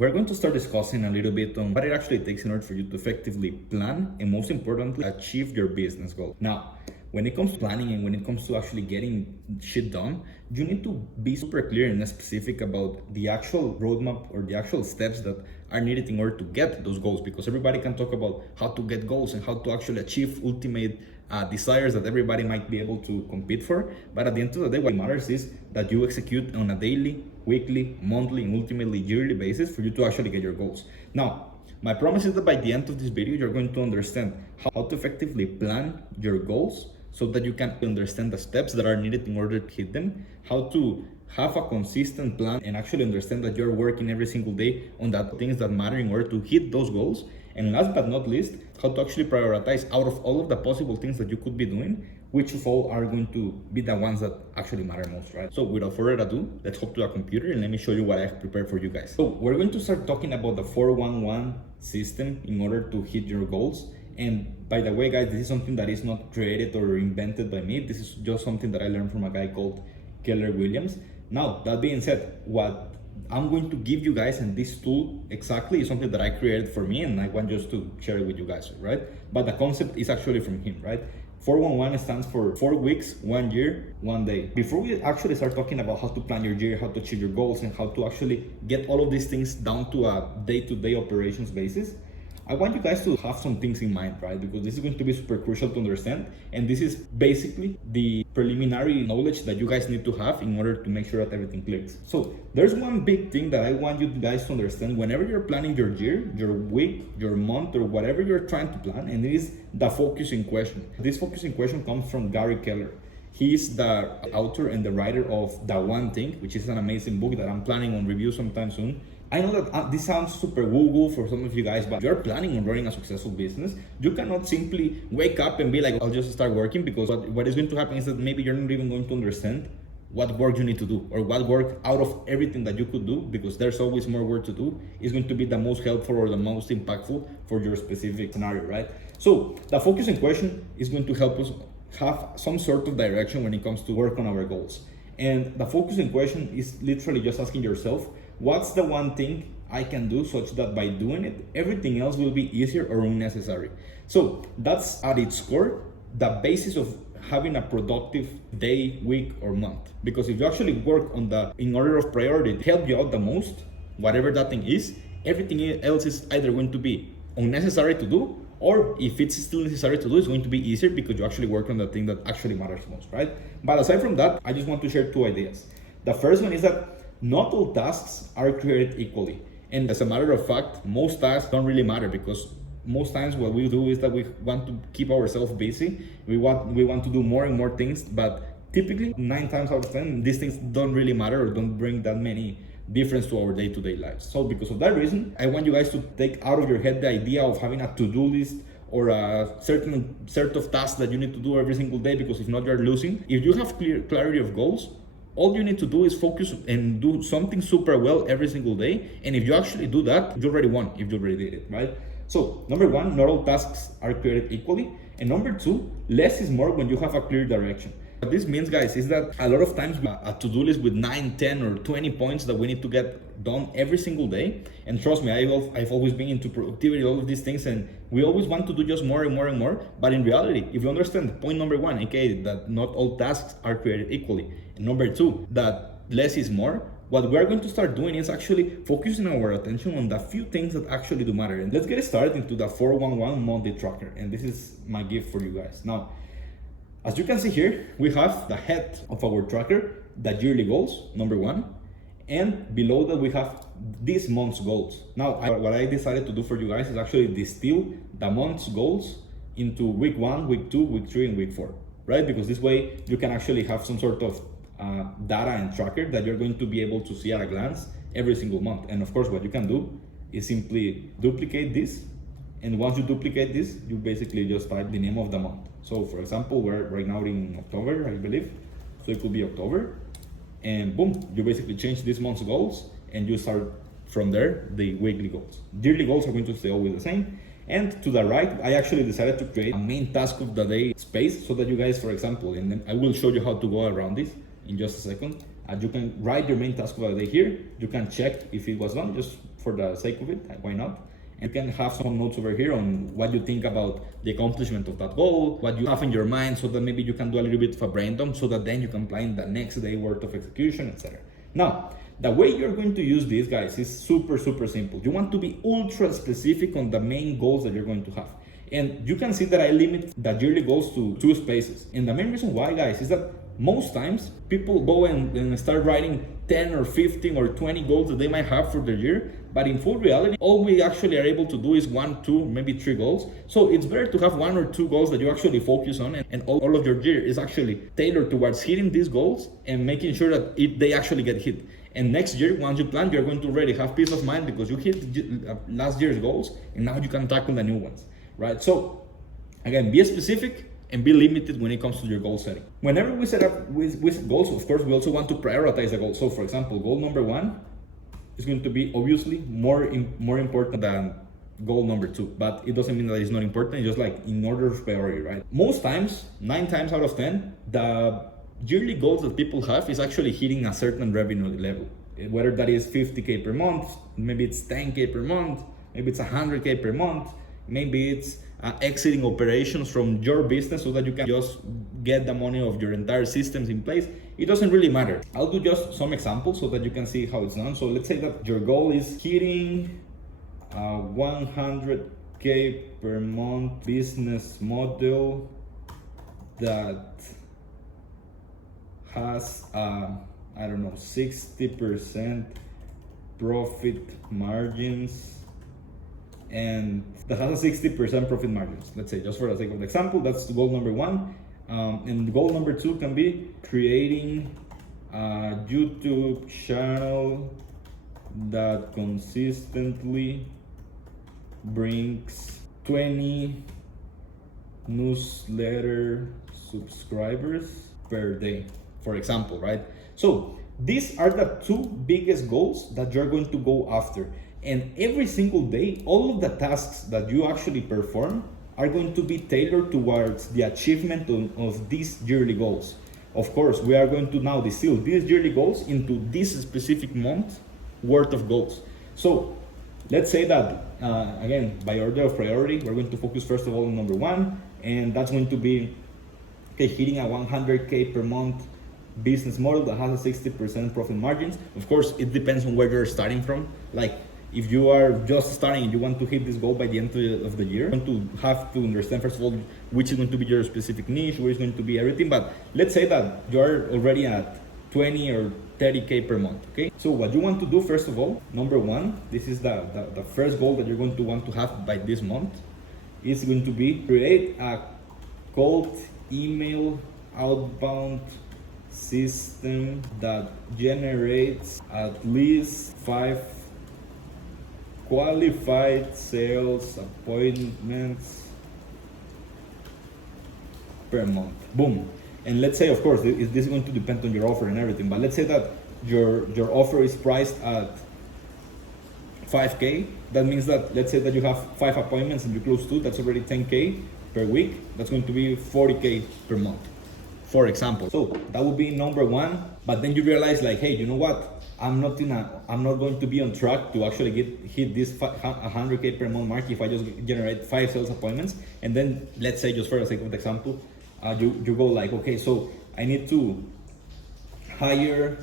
We're going to start discussing a little bit on what it actually takes in order for you to effectively plan and, most importantly, achieve your business goal. Now, when it comes to planning and when it comes to actually getting shit done, you need to be super clear and specific about the actual roadmap or the actual steps that are needed in order to get those goals, because everybody can talk about how to get goals and how to actually achieve ultimate desires that everybody might be able to compete for. But at the end of the day, what matters is that you execute on a daily, weekly, monthly, and ultimately yearly basis for you to actually get your goals. Now, my promise is that by the end of this video, you're going to understand how to effectively plan your goals so that you can understand the steps that are needed in order to hit them, how to have a consistent plan and actually understand that you're working every single day on the things that matter in order to hit those goals. And last but not least, how to actually prioritize out of all of the possible things that you could be doing, which of all are going to be the ones that actually matter most, right? So without further ado, let's hop to a computer and let me show you what I've prepared for you guys. So we're going to start talking about the 4-1-1 system in order to hit your goals. And by the way, guys, this is something that is not created or invented by me. This is just something that I learned from a guy called Keller Williams. Now, that being said, what I'm going to give you guys in this tool exactly is something that I created for me, and I want just to share it with you guys, right? But the concept is actually from him, right? 4-1-1 stands for 4 weeks, 1 year, 1 day. Before we actually start talking about how to plan your year, how to achieve your goals, and how to actually get all of these things down to a day-to-day operations basis, I want you guys to have some things in mind, right? Because this is going to be super crucial to understand. And this is basically the preliminary knowledge that you guys need to have in order to make sure that everything clicks. So there's one big thing that I want you guys to understand whenever you're planning your year, your week, your month, or whatever you're trying to plan, and it is the focusing question. This focusing question comes from Gary Keller. He's the author and the writer of The One Thing, which is an amazing book that I'm planning on review sometime soon. I know that this sounds super woo-woo for some of you guys, but if you're planning on running a successful business, you cannot simply wake up and be like, I'll just start working, because what is going to happen is that maybe you're not even going to understand what work you need to do, or what work out of everything that you could do, because there's always more work to do, is going to be the most helpful or the most impactful for your specific scenario, right? So the focusing question is going to help us have some sort of direction when it comes to work on our goals. And the focusing question is literally just asking yourself, what's the one thing I can do such that by doing it, everything else will be easier or unnecessary? So that's at its core, the basis of having a productive day, week, or month. Because if you actually work on the in order of priority to help you out the most, whatever that thing is, everything else is either going to be unnecessary to do, or if it's still necessary to do, it's going to be easier because you actually work on the thing that actually matters most, right? But aside from that, I just want to share 2 ideas. The first one is that not all tasks are created equally. And as a matter of fact, most tasks don't really matter, because most times what we do is that we want to keep ourselves busy. We want to do more and more things, but typically 9 times out of 10, these things don't really matter or don't bring that many difference to our day-to-day lives. So because of that reason, I want you guys to take out of your head the idea of having a to-do list or a certain set of tasks that you need to do every single day, because if not, you're losing. If you have clarity of goals, all you need to do is focus and do something super well every single day. And if you actually do that, you already won if you already did it, right? So number 1, not all tasks are created equally. And number 2, less is more when you have a clear direction. What this means, guys, is that a lot of times a to-do list with 9, 10, or 20 points that we need to get done every single day. And trust me, I've always been into productivity, all of these things, and we always want to do just more and more and more. But in reality, if you understand point number 1, okay, that not all tasks are created equally, and number 2, that less is more, what we're going to start doing is actually focusing our attention on the few things that actually do matter. And let's get started into the 4-1-1 Monday tracker. And this is my gift for you guys. Now, as you can see here, we have the head of our tracker, the yearly goals, number 1, and below that we have this month's goals. Now, what I decided to do for you guys is actually distill the month's goals into week 1, week 2, week 3, and week 4, right? Because this way you can actually have some sort of data and tracker that you're going to be able to see at a glance every single month. And of course, what you can do is simply duplicate this. And once you duplicate this, you basically just type the name of the month. So for example, we're right now in October, I believe. So it could be October. And boom, you basically change this month's goals and you start from there the weekly goals. Yearly goals are going to stay always the same. And to the right, I actually decided to create a main task of the day space so that you guys, for example, and then I will show you how to go around this in just a second. You can write your main task of the day here. You can check if it was done. Just for the sake of it. Why not? And you can have some notes over here on what you think about the accomplishment of that goal, what you have in your mind, so that maybe you can do a little bit of a brain dump, so that then you can plan the next day worth of execution, etc. Now, the way you're going to use this, guys, is super simple. You want to be ultra specific on the main goals that you're going to have. And you can see that I limit the yearly goals to 2 spaces. And the main reason why, guys, is that most times people go and start writing 10 or 15 or 20 goals that they might have for the year, but in full reality, all we actually are able to do is 1, 2, maybe 3 goals. So it's better to have 1 or 2 goals that you actually focus on, and all of your year is actually tailored towards hitting these goals and making sure that they actually get hit. And next year, once you plan, you're going to already have peace of mind because you hit last year's goals, and now you can tackle the new ones, right? So again, be specific and be limited when it comes to your goal setting. Whenever we set up with goals, of course, we also want to prioritize the goal. So for example, goal number 1 is going to be obviously more important than goal number 2, but it doesn't mean that it's not important. It's just like in order of priority, right? Most times, 9 times out of 10, the yearly goals that people have is actually hitting a certain revenue level, whether that is 50K per month, maybe it's 10K per month, maybe it's 100K per month, maybe it's exiting operations from your business so that you can just get the money of your entire systems in place. It doesn't really matter. I'll do just some examples so that you can see how it's done. So let's say that your goal is hitting 100K per month business model that has I don't know, 60% profit margins, and that has a 60% profit margins. Let's say, just for the sake of the example, that's goal number 1. And goal number 2 can be creating a YouTube channel that consistently brings 20 newsletter subscribers per day, for example, right? So these are the 2 biggest goals that you're going to go after. And every single day, all of the tasks that you actually perform are going to be tailored towards the achievement of these yearly goals. Of course, we are going to now distill these yearly goals into this specific month worth of goals. So let's say that, again, by order of priority, we're going to focus first of all on number 1, and that's going to be hitting a 100K per month business model that has a 60% profit margins. Of course, it depends on where you're starting from. Like, if you are just starting and you want to hit this goal by the end of the year, you want to have to understand, first of all, which is going to be your specific niche, where is going to be everything. But let's say that you're already at 20 or 30K per month, okay? So what you want to do, first of all, number 1, this is the first goal that you're going to want to have by this month, is going to be create a cold email outbound system that generates at least 5 qualified sales appointments per month. Boom. And let's say, of course, this is going to depend on your offer and everything, but let's say that your offer is priced at 5K. That means that, let's say that you have 5 appointments and you close 2, that's already 10K per week. That's going to be 40K per month, for example. So that would be number 1, but then you realize, like, hey, you know what? I'm not going to be on track to actually hit this 100K per month mark if I just generate 5 sales appointments. And then let's say, just for the sake of the example, you go like, okay, so I need to hire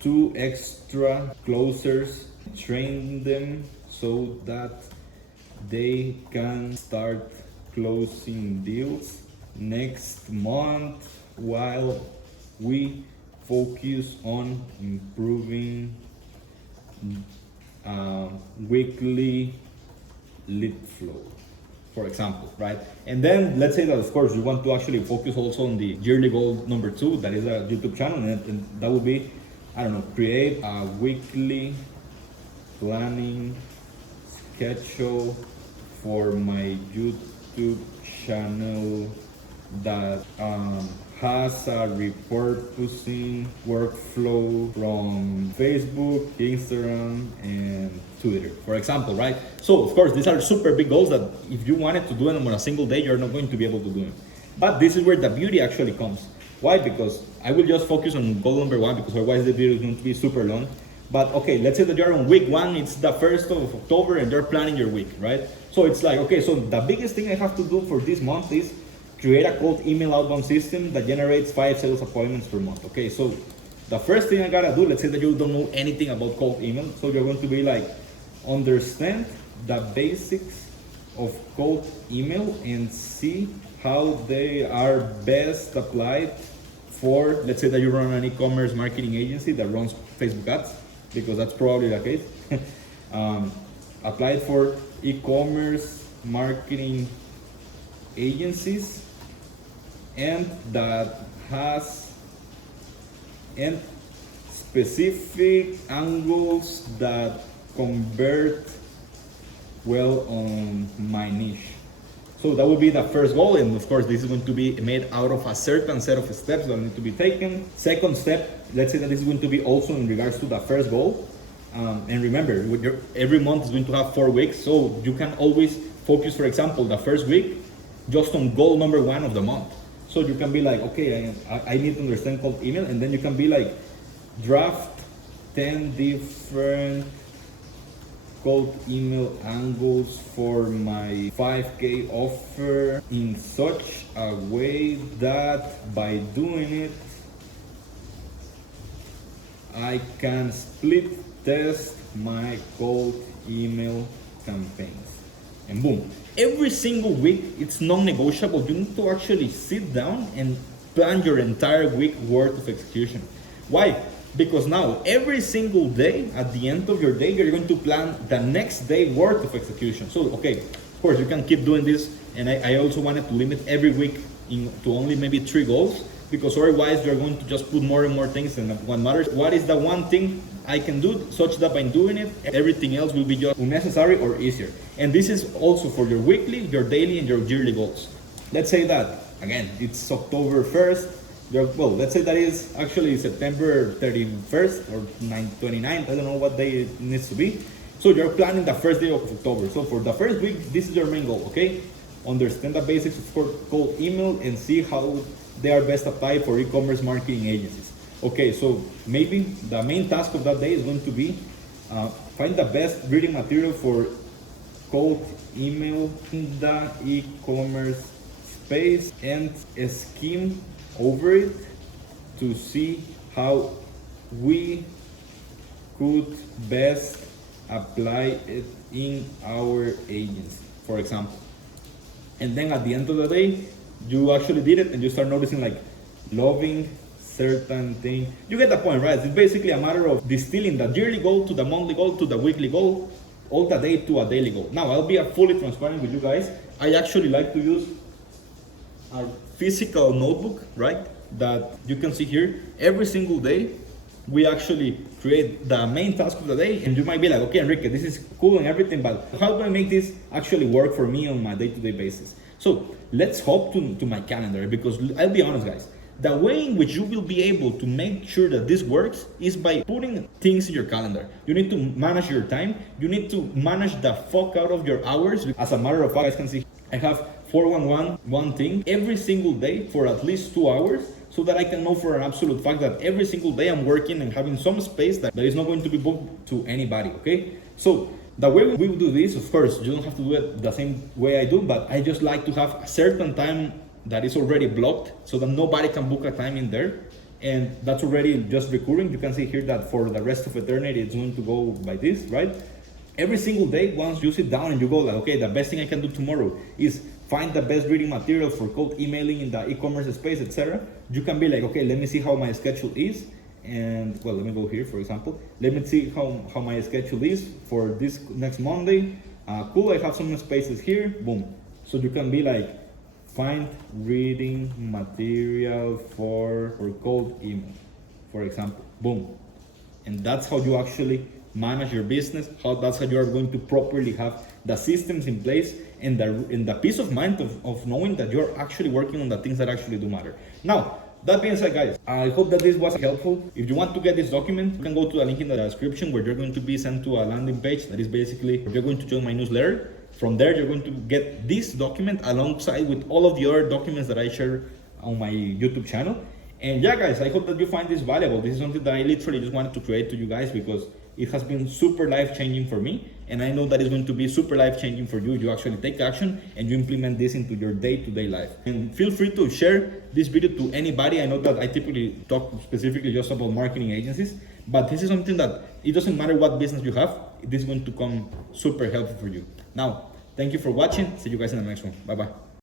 2 extra closers, train them so that they can start closing deals next month while we focus on improving weekly lead flow, for example, right? And then let's say that, of course, you want to actually focus also on the yearly goal number 2, that is a YouTube channel, and that would be, I don't know, create a weekly planning schedule for my YouTube channel that has a repurposing workflow from Facebook, Instagram, and Twitter, for example, right? So, of course, these are super big goals that if you wanted to do them on a single day, you're not going to be able to do them. But this is where the beauty actually comes. Why? Because I will just focus on goal number 1, because otherwise the video is going to be super long. But okay, let's say that you're on week 1, it's the 1st of October and you're planning your week, right? So it's like, okay, so the biggest thing I have to do for this month is create a cold email outbound system that generates 5 sales appointments per month. Okay, so the first thing I gotta do, let's say that you don't know anything about cold email, so you're going to be like, understand the basics of cold email and see how they are best applied for, let's say that you run an e-commerce marketing agency that runs Facebook ads, because that's probably the case. Applied for e-commerce marketing agencies and that has and specific angles that convert well on my niche. So that would be the first goal, and of course this is going to be made out of a certain set of steps that need to be taken. Second step, let's say that this is going to be also in regards to the first goal. And remember, every month is going to have 4 weeks, so you can always focus, for example, the first week just on goal number 1 of the month. So you can be like, okay, I need to understand cold email, and then you can be like, draft 10 different cold email angles for my 5K offer in such a way that by doing it, I can split test my cold email campaigns. And boom, every single week, it's non-negotiable. You need to actually sit down and plan your entire week worth of execution. Why? Because now, every single day, at the end of your day, you're going to plan the next day worth of execution. So, okay, of course, you can keep doing this. And I also wanted to limit every week to only maybe 3 goals, because otherwise you're going to just put more and more things. And what matters, what is the one thing I can do such that by doing it, everything else will be just unnecessary or easier. And this is also for your weekly, your daily, and your yearly goals. Let's say that, again, it's October 1st. Well, let's say that is actually September 31st or 29th. I don't know what day it needs to be. So you're planning the first day of October. So for the first week, this is your main goal, okay? Understand the basics of cold email and see how they are best applied for e-commerce marketing agencies. Okay, so maybe the main task of that day is going to be find the best reading material for cold email in the e-commerce space and skim over it to see how we could best apply it in our agency, for example. And then at the end of the day, you actually did it and you start noticing like loving certain thing. You get the point, right? It's basically a matter of distilling the yearly goal to the monthly goal to the weekly goal, all the day to a daily goal. Now, I'll be fully transparent with you guys. I actually like to use a physical notebook, right? That you can see here. Every single day, we actually create the main task of the day. And you might be like, okay, Enrique, this is cool and everything, but how do I make this actually work for me on my day-to-day basis? So let's hop to my calendar, because I'll be honest, guys. The way in which you will be able to make sure that this works is by putting things in your calendar. You need to manage your time. You need to manage the fuck out of your hours. As a matter of fact, you guys can see, I have 411 one thing every single day for at least 2 hours, so that I can know for an absolute fact that every single day I'm working and having some space that is not going to be booked to anybody, okay? So the way we will do this, of course, you don't have to do it the same way I do, but I just like to have a certain time that is already blocked so that nobody can book a time in there. And that's already just recurring. You can see here that for the rest of eternity, it's going to go by this, right? Every single day, once you sit down and you go like, okay, the best thing I can do tomorrow is find the best reading material for cold emailing in the e-commerce space, etc. You can be like, okay, let me see how my schedule is. And well, let me go here, for example. Let me see how my schedule is for this next Monday. Cool, I have some spaces here, boom. So you can be like, find reading material for cold email, for example, boom. And that's how you actually manage your business. That's how you are going to properly have the systems in place and the peace of mind of knowing that you're actually working on the things that actually do matter. Now, that being said, guys, I hope that this was helpful. If you want to get this document, you can go to the link in the description where you're going to be sent to a landing page that is basically, you're going to join my newsletter. From there, you're going to get this document alongside with all of the other documents that I share on my YouTube channel. And yeah, guys, I hope that you find this valuable. This is something that I literally just wanted to create to you guys because it has been super life-changing for me, and I know that it's going to be super life-changing for you. You actually take action and you implement this into your day-to-day life. And feel free to share this video to anybody. I know that I typically talk specifically just about marketing agencies, but this is something that it doesn't matter what business you have, this is going to come super helpful for you. Now, thank you for watching. See you guys in the next one. Bye-bye.